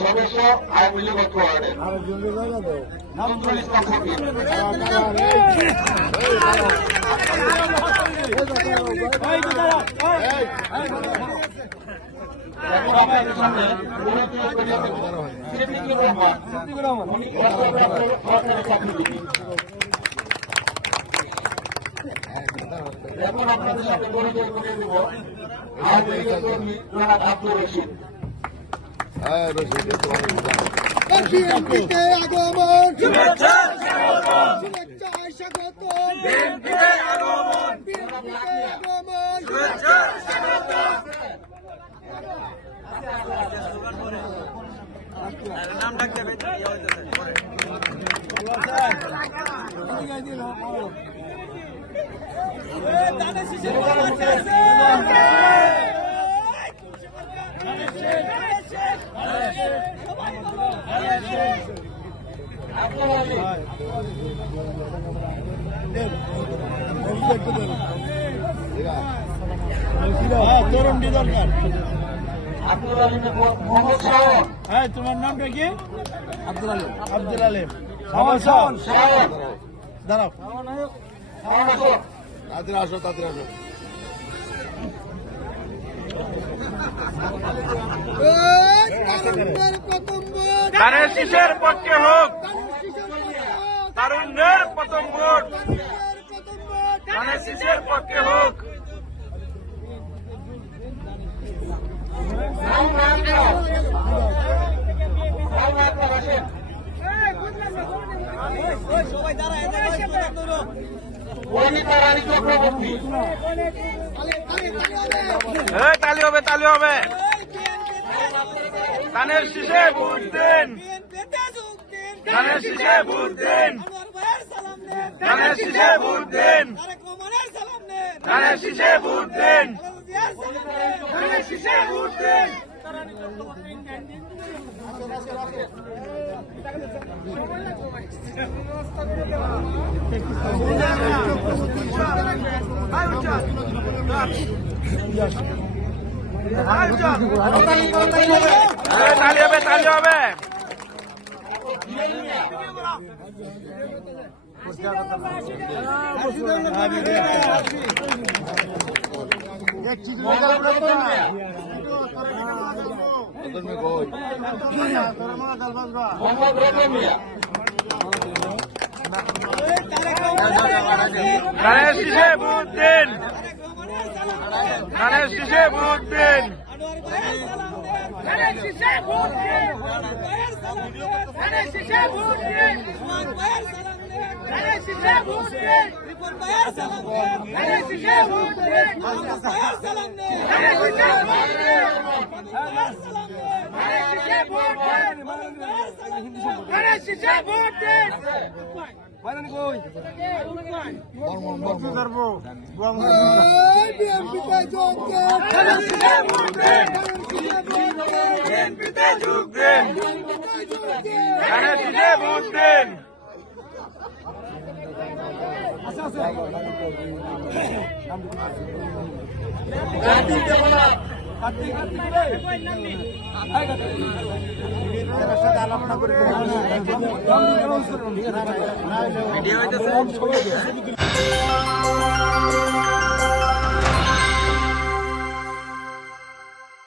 সদস্য আওয়ামী লীগ অত্র ওয়ার্ডের নজরুল ইসলাম ফকির। এখন আপনাদের সামনে সিদ্দিকুর রহমান উনি সরকারি চাকরিজীবী। এখন আপনাদের সাথে পরিচয় করে দেব আওয়ামী লীগের কর্মী জনাব আব্দুর রশিদ। বিএনপিতে আগমন, শুভেচ্ছা স্বাগত, বিএনপিতে আগমন, শুভেচ্ছা স্বাগত। নাম ডাকতে হবে তরুণটি দরকার। আব্দুল আলিম মোহাম্মদ শাওন। হ্যাঁ, তোমার নামটা কি? আব্দুল আলিম। আব্দুল আলিম। শাওন দাঁড়াও, তাদের আসো, তাদের আসো। ধানের শীষের পক্ষে হোক, তারুণ্যের প্রথম ভোট ধানের শীষের পক্ষে হোক। তালি হবে, তালি হবে। ধানের শীষে ভোট দিন, ধানের শীষে ভোট দিন, ধানের শীষে ভোট দিন, ধানের শীষে ভোট দিন, ধানের শীষে ভোট দিন। তালি হবে, তালি হবে। ধানের শীষে ভোট দিন, ধানের শীষে ভোট দিন, ধানের শীষে ভোট দিন, ধানের শীষে ভোট দিন, ধানের শীষে ভোট দিন, ধানের শীষে ভোট দিন, ধানের শীষে ভোট দিন, ধানের শীষে ভোট দিন, ধানের শীষে ভোট দিন। বিএনপিতে যোগ দেন, বিএনপিতে যোগ দেন, ধানের শীষে ভোট দিন। ভিডিও হইতেছে।